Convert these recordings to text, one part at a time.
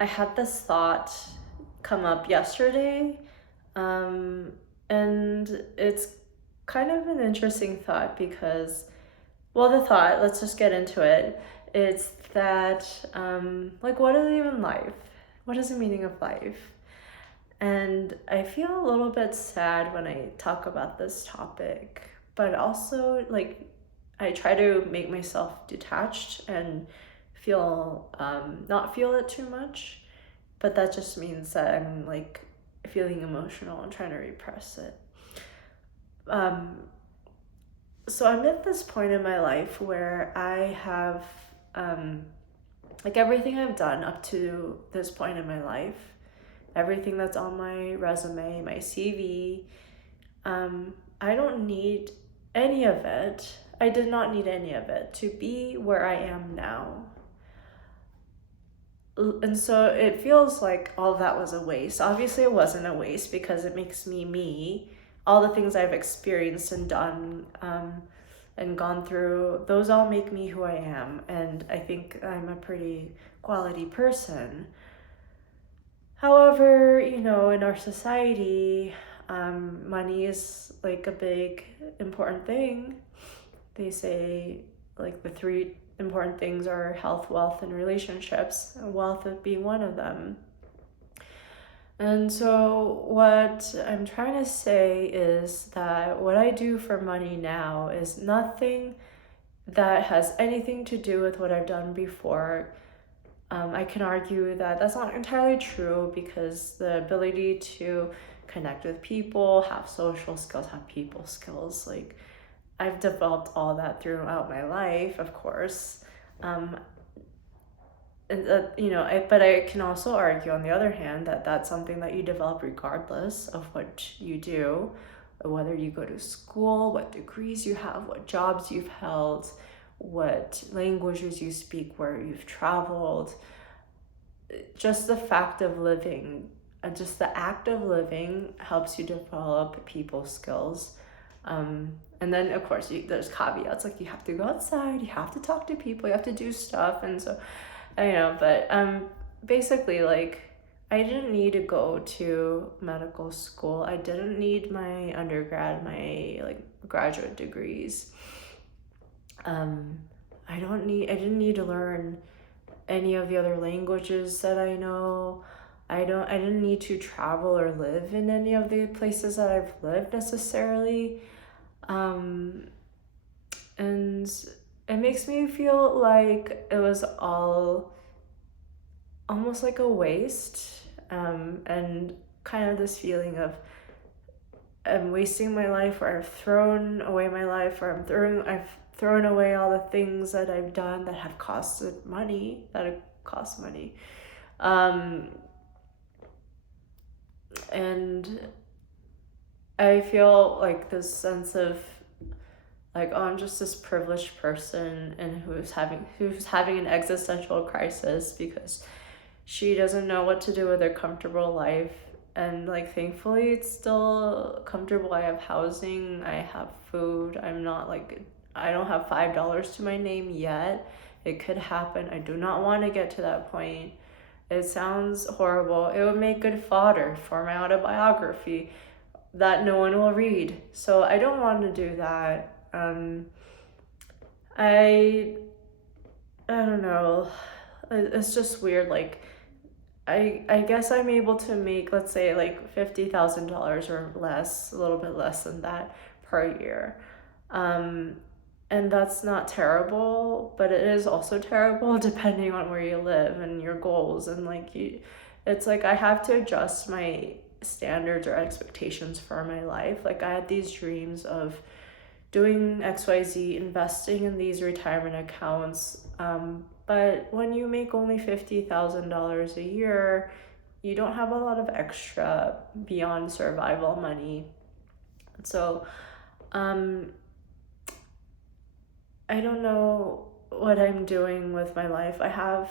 I had this thought come up yesterday, um, and it's kind of an interesting thought because, well, the thought, let's just get into it. It's that, like, what is even life? What is the meaning of life? And I feel a little bit sad when I talk about this topic, but also, like, I try to make myself detached and not feel it too much, but that just means that I'm like feeling emotional and trying to repress it. Um, so I'm at this point in my life where I have um, like everything I've done up to this point in my life, everything that's on my resume, my CV, I don't need any of it. I did not need any of it to be where I am now. And so it feels like all of that was a waste. Obviously, it wasn't a waste because it makes me me. All the things I've experienced and done and gone through, those all make me who I am. And I think I'm a pretty quality person. However, in our society, money is like a big important thing. They say like the three important things are health, wealth, and relationships, and wealth being one of them. And so, what I'm trying to say is that what I do for money now is nothing that has anything to do with what I've done before. I can argue that that's not entirely true because the ability to connect with people, have social skills, have people skills, like I've developed all that throughout my life, of course. Um, but I can also argue on the other hand that that's something that you develop regardless of what you do, whether you go to school, what degrees you have, what jobs you've held, what languages you speak, where you've traveled. Just the fact of living, just the act of living helps you develop people skills. And then, of course, there's caveats like you have to go outside, you have to talk to people, you have to do stuff. And so, but basically, like, I didn't need to go to medical school. I didn't need my undergrad, my like graduate degrees. I didn't need to learn any of the other languages that I know. I didn't need to travel or live in any of the places that I've lived necessarily. Um, and it makes me feel like it was all almost like a waste. And kind of this feeling of I'm wasting my life, or I've thrown away my life, or I've thrown away all the things that I've done that have costed money, that have cost money. Um, and I feel like this sense of like, oh, I'm just this privileged person and who's having an existential crisis because she doesn't know what to do with her comfortable life. And like thankfully it's still comfortable. I have housing, I have food. I don't have $5 to my name yet. It could happen. I do not want to get to that point. It sounds horrible. It would make good fodder for my autobiography that no one will read. So I don't want to do that. I I don't know. It's just weird. Like I guess I'm able to make, let's say, like $50,000 or less, a little bit less than that per year. Um, and that's not terrible, but it is also terrible depending on where you live and your goals. And it's like I have to adjust my standards or expectations for my life. Like I had these dreams of doing XYZ, investing in these retirement accounts. But when you make only $50,000 a year, you don't have a lot of extra beyond survival money. So, um, I don't know what I'm doing with my life. I have,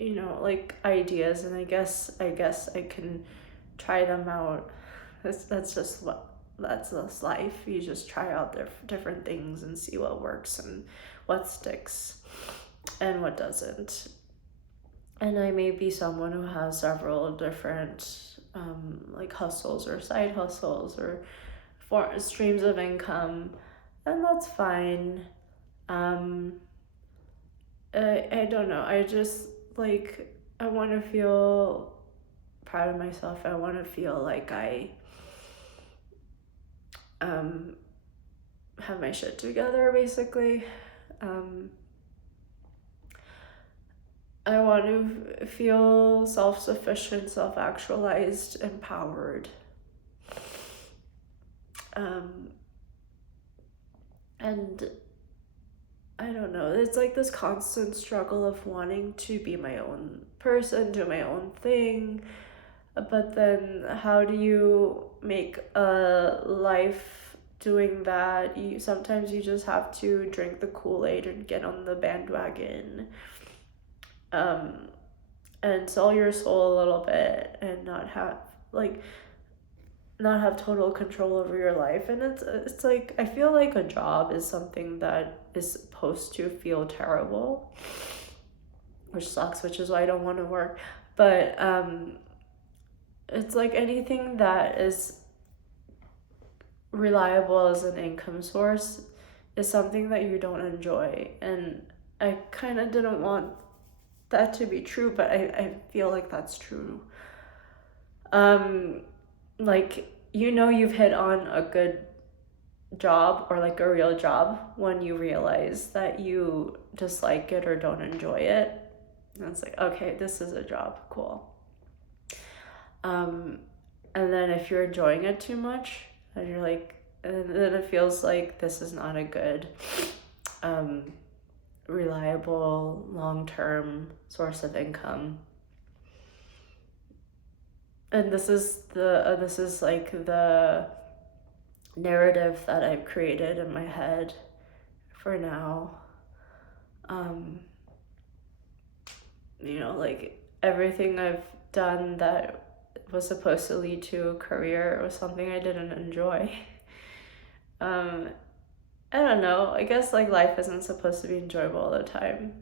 like ideas, and I guess I can try them out. That's just life. You just try out different things and see what works and what sticks and what doesn't. And I may be someone who has several different like hustles or side hustles or streams of income, and that's fine. Um, I don't know. I just like I want to feel proud of myself. I want to feel like I um, have my shit together, basically. Um, I want to feel self sufficient, self actualized, empowered. Um, and I don't know, it's like this constant struggle of wanting to be my own person, do my own thing, but then how do you make a life doing that? Sometimes you just have to drink the Kool-Aid and get on the bandwagon, um, and sell your soul a little bit and not have total control over your life. And it's like I feel like a job is something that is supposed to feel terrible, which sucks, which is why I don't want to work. But it's like anything that is reliable as an income source is something that you don't enjoy. And I kind of didn't want that to be true, but I feel like that's true. Like, you've hit on a good job or like a real job when you realize that you dislike it or don't enjoy it. And it's like, okay, this is a job, cool. And then if you're enjoying it too much, and you're like, and then it feels like this is not a good, reliable, long-term source of income. And this is like the narrative that I've created in my head for now. Like everything I've done that was supposed to lead to a career was something I didn't enjoy. I don't know. I guess like life isn't supposed to be enjoyable all the time,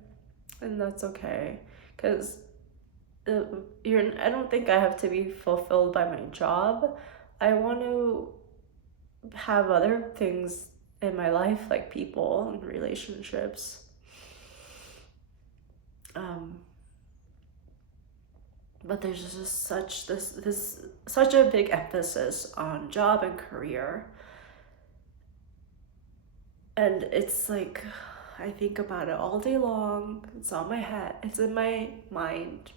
and that's okay. Because I don't think I have to be fulfilled by my job. I want to have other things in my life, like people and relationships. But there's just such a big emphasis on job and career. And it's like I think about it all day long. It's on my head. It's in my mind.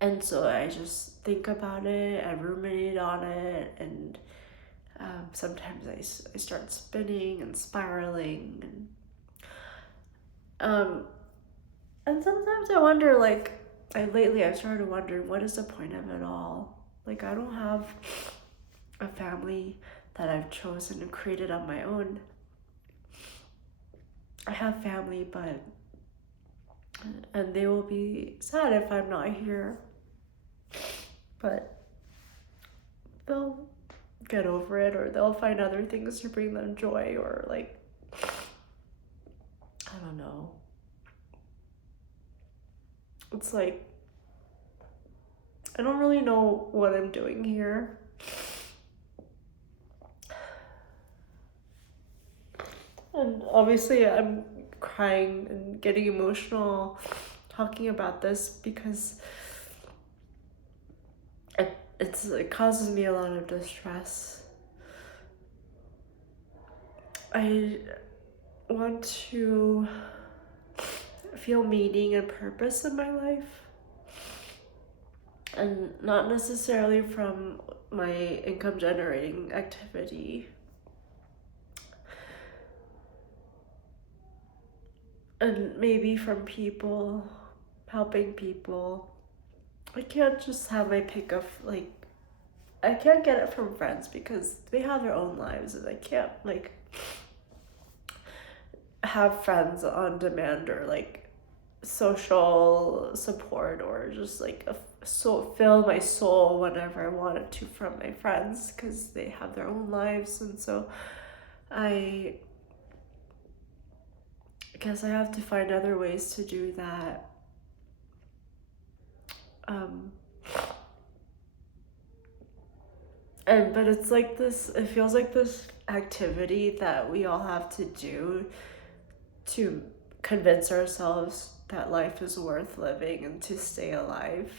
And so I just think about it. I ruminate on it, and sometimes I start spinning and spiraling, and sometimes I wonder, like, lately I've started wondering, what is the point of it all? Like, I don't have a family that I've chosen and created on my own. I have family, and they will be sad if I'm not here. But they'll get over it, or they'll find other things to bring them joy, or like, I don't know. It's like, I don't really know what I'm doing here. And obviously I'm crying and getting emotional talking about this because it causes me a lot of distress. I want to feel meaning and purpose in my life, and not necessarily from my income generating activity. And maybe from people, helping people. I can't just have my pick of, like, I can't get it from friends because they have their own lives, and I can't, like, have friends on demand, or like social support, or just like fill my soul whenever I wanted to from my friends, because they have their own lives. And so I guess I have to find other ways to do that. Um, but it's like this, it feels like this activity that we all have to do to convince ourselves that life is worth living and to stay alive.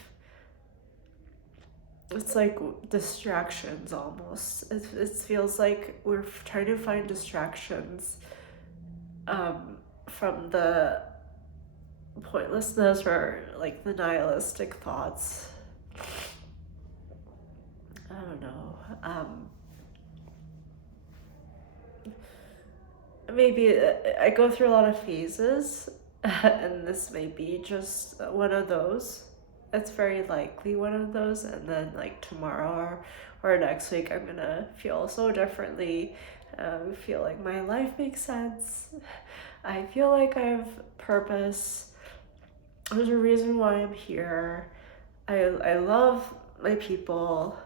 It's like distractions almost. It feels like we're trying to find distractions from the pointlessness or like the nihilistic thoughts. I don't know. Maybe I go through a lot of phases, and this may be just one of those. It's very likely one of those, and then like tomorrow or next week, I'm gonna feel so differently. Feel like my life makes sense. I feel like I have purpose. There's a reason why I'm here. I love my people.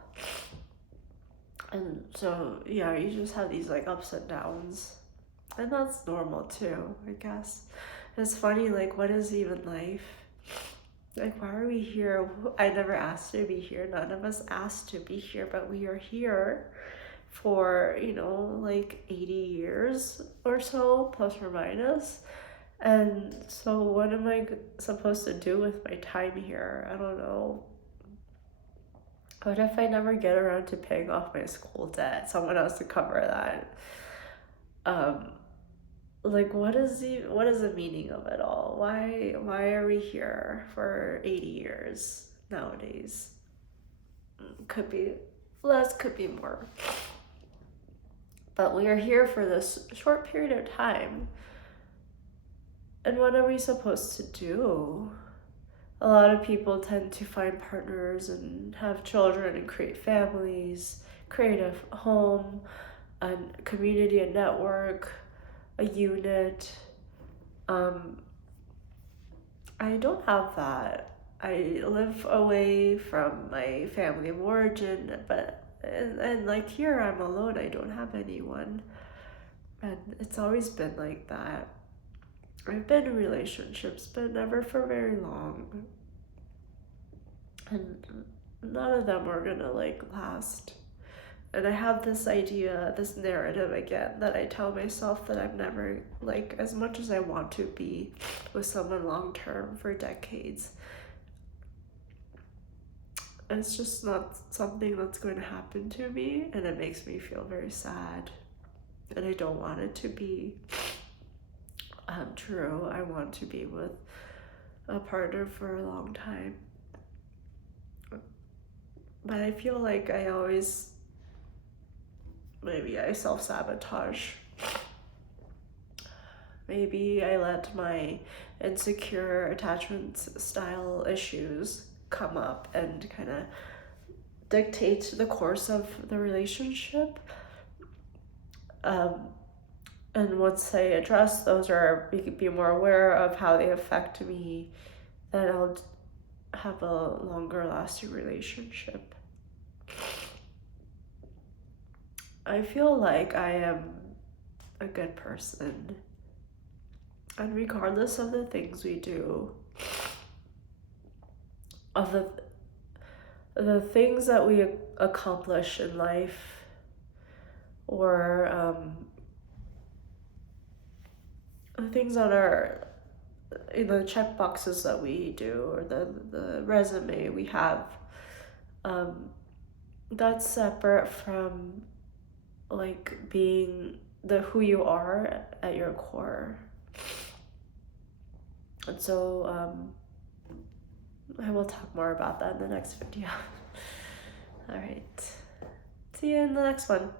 And so, yeah, you just have these like ups and downs. And that's normal too, I guess. It's funny, like, what is even life? Like, why are we here? I never asked to be here. None of us asked to be here, but we are here for, like 80 years or so, plus or minus. And so, what am I supposed to do with my time here? I don't know. What if I never get around to paying off my school debt? Someone has to cover that. Um, like what is the meaning of it all? Why are we here for 80 years nowadays? Could be less, could be more. But we are here for this short period of time. And what are we supposed to do? A lot of people tend to find partners and have children and create families, create a home, a community, a network, a unit. I don't have that. I live away from my family of origin, but and like here I'm alone. I don't have anyone, and it's always been like that. I've been in relationships, but never for very long. And none of them are gonna like last. And I have this idea, this narrative again, that I tell myself that I'm never, like, as much as I want to be with someone long term for decades, it's just not something that's going to happen to me, and it makes me feel very sad. And I don't want it to be true. I want to be with a partner for a long time. But I feel like I always, maybe I self-sabotage. Maybe I let my insecure attachment style issues come up and kind of dictate the course of the relationship. And once I address those or be more aware of how they affect me, then I'll have a longer lasting relationship. I feel like I am a good person. And regardless of the things we do, of the things that we accomplish in life, or the things on our, check boxes that we do, or the resume we have, that's separate from like being who you are at your core. And so I will talk more about that in the next video. All right, see you in the next one.